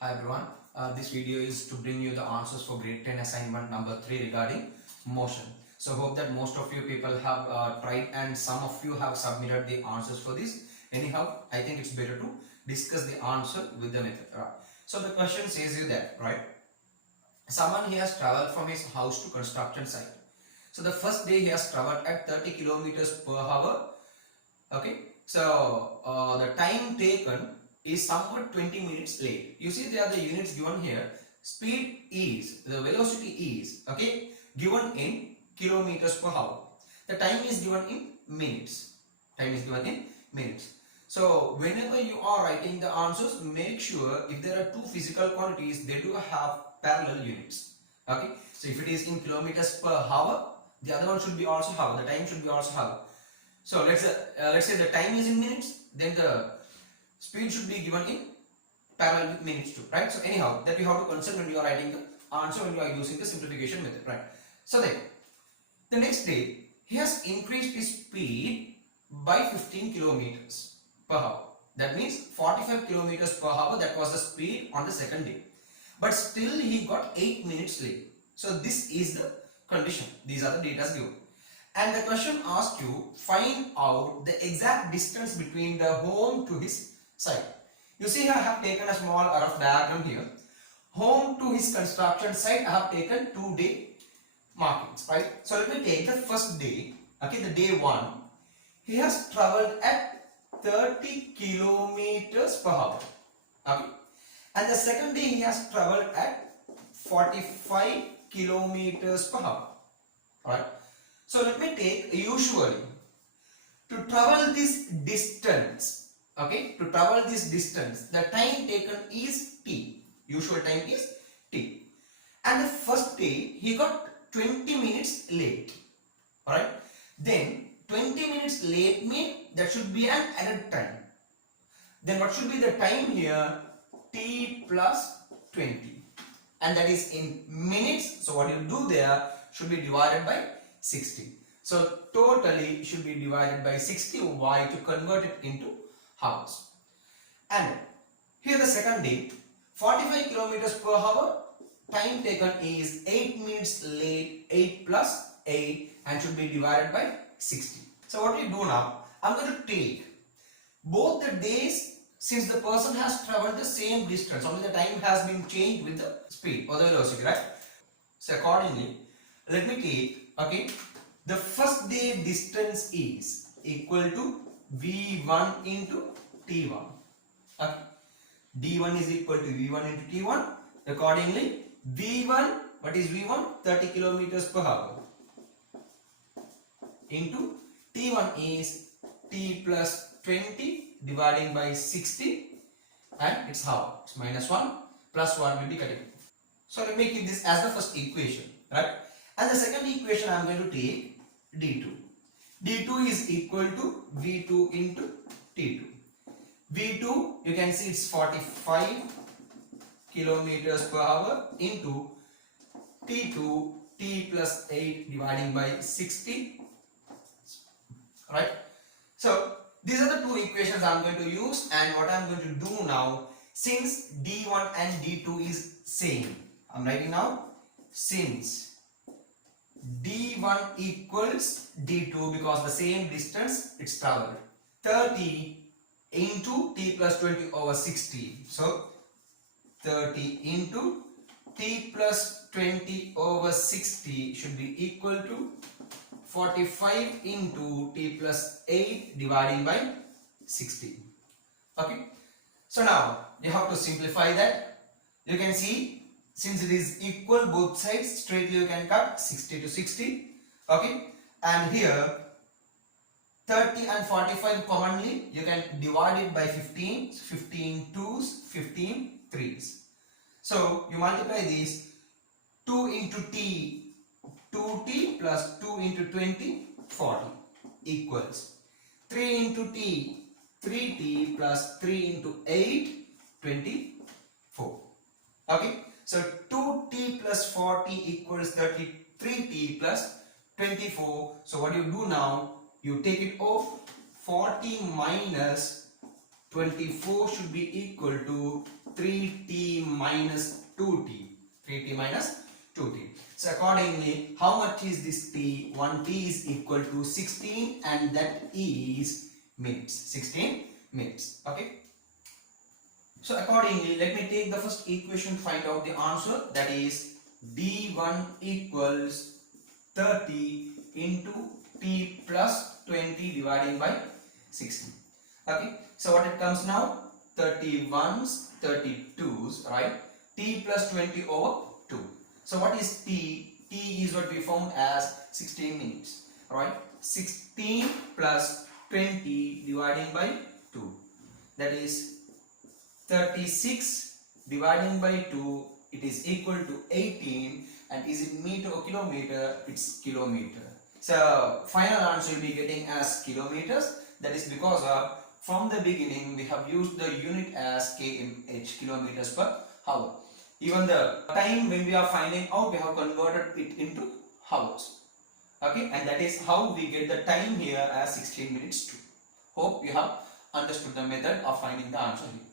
Hi everyone, this video is to bring you the answers for grade 10 assignment number 3 regarding motion. So hope that most of you people have tried and some of you have submitted the answers for this. Anyhow, I think it's better to discuss the answer with the method. Right. So the question says you that, right? Someone he has traveled from his house to construction site. So the first day he has traveled at 30 kilometers per hour. Okay, so the time taken is somewhat 20 minutes late. You see there are the units given here. Speed is, the velocity is, okay, given in kilometers per hour. The time is given in minutes. Time is given in minutes. So whenever you are writing the answers, make sure if there are two physical quantities, they do have parallel units. Okay, so if it is in kilometers per hour, the other one should be also hour. The time should be also hour. So let's say the time is in minutes, then the speed should be given in parallel with minutes too, right? So anyhow, that you have to consider when you are writing the answer, when you are using the simplification method, right? So then, the next day, he has increased his speed by 15 kilometers per hour. That means 45 kilometers per hour, that was the speed on the second day. But still he got 8 minutes late. So this is the condition. These are the data given. And the question asks you, find out the exact distance between the home to his site. You see, I have taken a small rough diagram here. Home to his construction site, I have taken 2-day markings, right? So let me take the first day, okay, the day 1. He has traveled at 30 kilometers per hour, okay? And the second day he has traveled at 45 kilometers per hour, alright? So let me take usually to travel this distance, okay, to travel this distance, the time taken is t, usual time is t. And the first day he got 20 minutes late, alright. Then 20 minutes late means that should be an added time. Then what should be the time here? T plus 20. And that is in minutes. So what you do there should be divided by 60. So totally should be divided by 60. Why? To convert it into hours. And here the second day, 45 kilometers per hour, time taken is 8 minutes late, 8 plus 8, and should be divided by 60. So what we do now, I'm going to take both the days, since the person has traveled the same distance, only the time has been changed with the speed or the velocity, right? So accordingly, let me take, okay, the first day distance is equal to V1 into T1. Okay. D1 is equal to V1 into T1. Accordingly, V1, what is V1? 30 kilometers per hour into T1 is T plus 20 dividing by 60, and it's how? It's minus 1 plus 1 will be cutting. So let me keep this as the first equation, right? And the second equation I am going to take D2. D2 is equal to V2 into T2. V2, you can see it's 45 kilometers per hour into T2, T plus 8 dividing by 60, right? So these are the two equations I am going to use, and what I am going to do now, since D1 and D2 is same, I am writing now, since D1 equals D2 because the same distance it's traveled, 30 into T plus 20 over 60. So 30 into T plus 20 over 60 should be equal to 45 into T plus 8 dividing by 60. Okay. So now you have to simplify that. You can see, since it is equal both sides, straightly you can cut 60 to 60. Okay. And here 30 and 45 commonly you can divide it by 15. 15 2's, 15 3's. So you multiply these, 2 into T, 2T plus 2 into 20, 40 equals 3 into T, 3T plus 3 into 8, 24. Okay. So 2T plus 40 equals 33T plus 24. So what you do now, you take it off, 40 minus 24 should be equal to 3t minus 2t. 3t minus 2t. So accordingly, how much is this t? 1t is equal to 16 and that is minutes. 16 minutes. Okay. So accordingly, let me take the first equation to find out the answer. That is d1 equals 30 into t plus 20 dividing by 60. Okay. So what it comes now? 31s, 32s, right? T plus 20 over 2. So what is T? T is what we found as 16 minutes, right? 16 plus 20 dividing by 2. That is 36 dividing by 2. It is equal to 18. And is it meter or kilometer? It's kilometer. So final answer will be getting as kilometers. That is because of from the beginning we have used the unit as kmh, kilometers per hour. Even the time when we are finding out, we have converted it into hours. Okay, and that is how we get the time here as 16 minutes too. Hope you have understood the method of finding the answer here.